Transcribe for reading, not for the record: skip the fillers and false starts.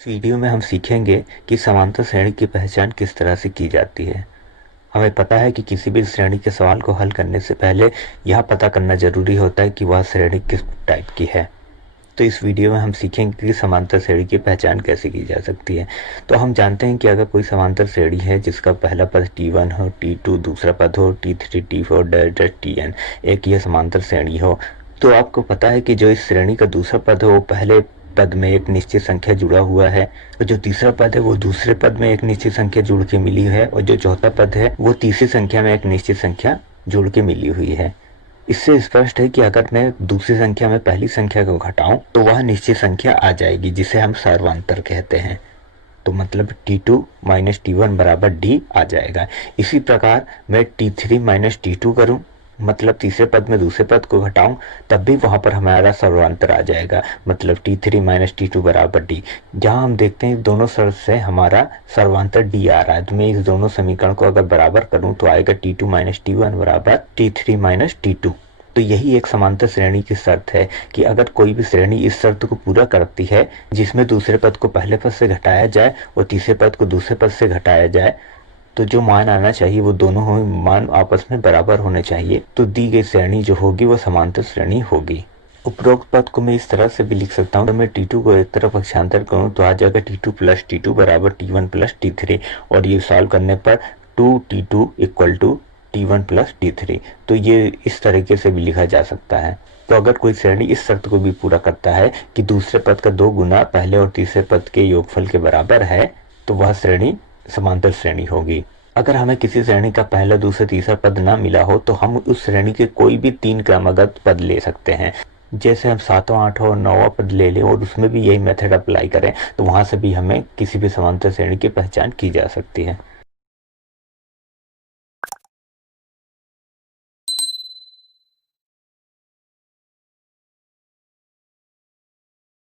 इस वीडियो में हम सीखेंगे कि समांतर श्रेणी की पहचान किस तरह से की जाती है। हमें पता है कि किसी भी श्रेणी के सवाल को हल करने से पहले यह पता करना जरूरी होता है कि वह श्रेणी किस टाइप की है। तो इस वीडियो में हम सीखेंगे कि समांतर श्रेणी की पहचान कैसे की जा सकती है। तो हम जानते हैं कि अगर कोई समांतर श्रेणी है जिसका पहला पद T1 हो, T2 दूसरा पद हो, T3 T4 Tn एक यह समांतर श्रेणी हो, तो आपको पता है कि जो इस श्रेणी का दूसरा पद हो वो पहले पद में एक निश्चित संख्या जुड़ा हुआ है, और जो तीसरा पद है वो दूसरे पद में एक निश्चित संख्या जुड़ के मिली है, और जो चौथा पद है वो तीसरी संख्या में एक निश्चित संख्या जुड़ के मिली हुई है। इससे स्पष्ट है कि अगर मैं दूसरी संख्या में पहली संख्या को घटाऊं तो वह निश्चित संख्या आ जाएगी जिसे हम सर्वांतर कहते हैं। तो मतलब T2 माइनस T1 बराबर D आ जाएगा। इसी प्रकार मैं T3 माइनस T2 करूं, मतलब तीसरे पद में दूसरे पद को घटाऊं, तब भी वहां पर हमारा सर्वांतर आ जाएगा, मतलब T3 माइनस T2 बराबर D। जहां हम देखते हैं दोनों शर्त से हमारा सर्वांतर D आ रहा है, तो मैं इस दोनों समीकरण को अगर बराबर करूं तो आएगा T2 माइनस T1 बराबर T3 माइनस T2। तो यही एक समांतर श्रेणी की शर्त है कि अगर कोई भी श्रेणी इस शर्त को पूरा करती है जिसमें दूसरे पद को पहले पद से घटाया जाए और तीसरे पद को दूसरे पद से घटाया जाए, तो जो मान आना चाहिए वो दोनों मान आपस में बराबर होने चाहिए, तो दी गई श्रेणी जो होगी वो समांतर श्रेणी होगी। उपरोक्त पद को मैं इस तरह से भी लिख सकता हूँ, तो मैं T2 को एक तरफ पक्षांतर करूँ तो आ जाएगा T2 प्लस T2 बराबर T1 प्लस T3, और ये सॉल्व करने पर 2T2 equal to T1 plus T3। तो ये इस तरीके से भी लिखा जा सकता है। तो अगर कोई श्रेणी इस शर्त को भी पूरा करता है कि दूसरे पद का 2 गुना पहले और तीसरे पद के योगफल के बराबर है, तो वह श्रेणी समांतर श्रेणी होगी। अगर हमें किसी श्रेणी का पहला दूसरा तीसरा पद ना मिला हो तो हम उस श्रेणी के कोई भी 3 क्रमागत पद ले सकते हैं। जैसे हम 7वां 8वां और 9वां पद ले लें और उसमें भी यही मेथड अप्लाई करें, तो वहां से भी हमें किसी भी समांतर श्रेणी की पहचान की जा सकती है।